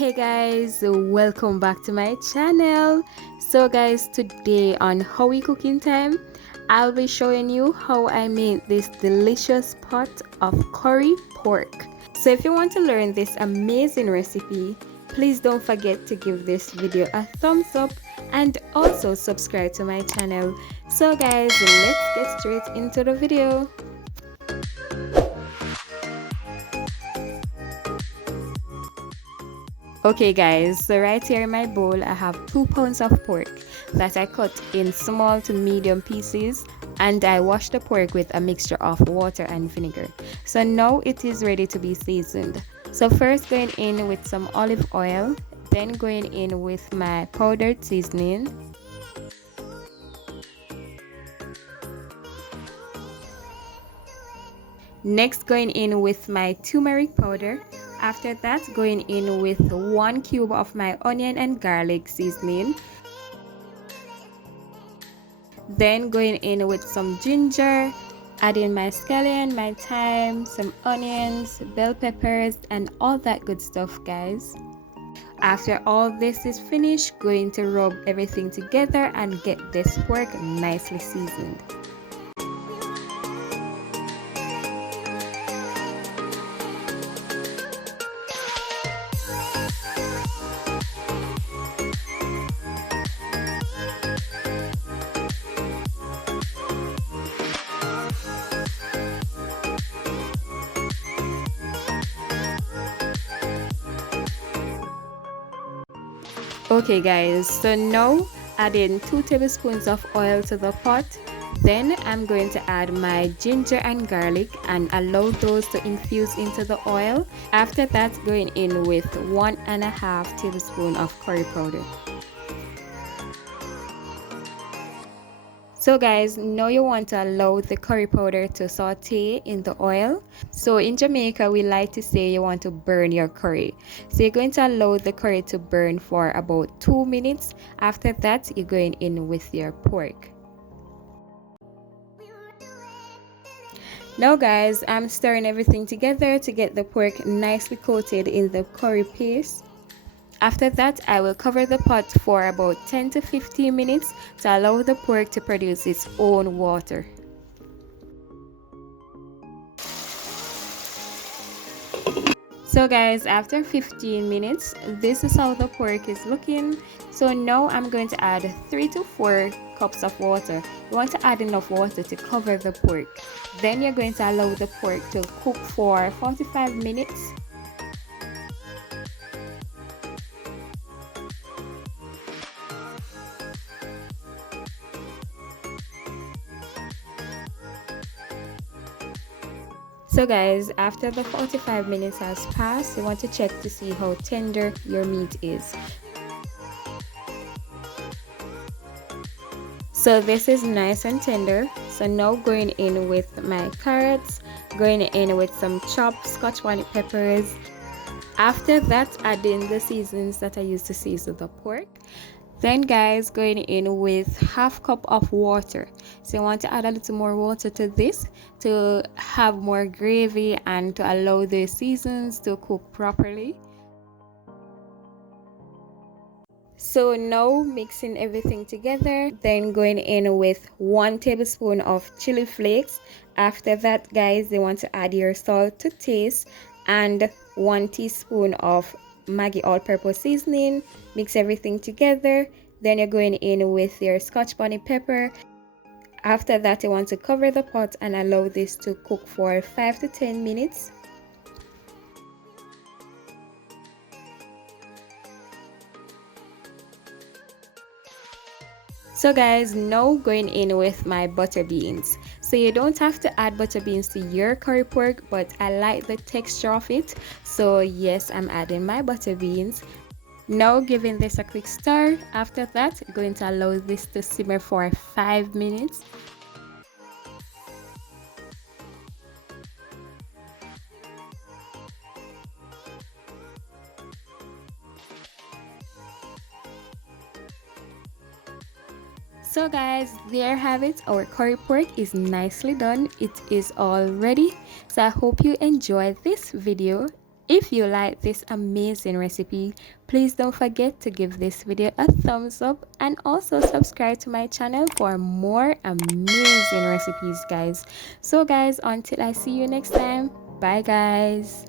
Hey guys, welcome back to my channel. So guys, today on Howie Cooking Time, I'll be showing you how I made this delicious pot of curry pork. So if you want to learn this amazing recipe, please don't forget to give this video a thumbs up and also subscribe to my channel. So guys, let's get straight into the video. Okay guys, so right here in my bowl I have 2 pounds of pork that I cut in small to medium pieces, and I washed the pork with a mixture of water and vinegar. So now it is ready to be seasoned. So first going in with some olive oil, then going in with my powdered seasoning, next going in with my turmeric powder. After that, going in with 1 cube of my onion and garlic seasoning. Then going in with some ginger, adding my scallion, my thyme, some onions, bell peppers, and all that good stuff, guys. After all this is finished, going to rub everything together and get this pork nicely seasoned. Okay guys, so now adding 2 tablespoons of oil to the pot. Then I'm going to add my ginger and garlic and allow those to infuse into the oil. After that, going in with 1.5 tablespoons of curry powder. So guys, now you want to allow the curry powder to saute in the oil. So in Jamaica, we like to say you want to burn your curry. So you're going to allow the curry to burn for about 2 minutes. After that, you're going in with your pork. Now guys, I'm stirring everything together to get the pork nicely coated in the curry paste. After that, I will cover the pot for about 10 to 15 minutes to allow the pork to produce its own water. So guys, after 15 minutes, this is how the pork is looking. So now I'm going to add 3 to 4 cups of water. You want to add enough water to cover the pork. Then you're going to allow the pork to cook for 45 minutes. So guys, after the 45 minutes has passed, you want to check to see how tender your meat is. So this is nice and tender. So now going in with my carrots, going in with some chopped Scotch bonnet peppers. After that, adding the seasonings that I used to season the pork. Then guys, going in with 1/2 cup of water. So you want to add a little more water to this to have more gravy and to allow the seasons to cook properly. So now mixing everything together, then going in with 1 tablespoon of chili flakes. After that guys, you want to add your salt to taste and 1 teaspoon of Maggi all-purpose seasoning. Mix everything together. Then you're going in with your Scotch bonnet pepper. After that, you want to cover the pot and allow this to cook for 5 to 10 minutes. So guys, now going in with my butter beans. So you don't have to add butter beans to your curry pork, but I like the texture of it. So yes, I'm adding my butter beans. Now giving this a quick stir. After that, going to allow this to simmer for 5 minutes. So guys, there have it. Our curry pork is nicely done. It is all ready. So I hope you enjoyed this video. If you like this amazing recipe, please don't forget to give this video a thumbs up and also subscribe to my channel for more amazing recipes, guys. So guys, until I see you next time, bye guys.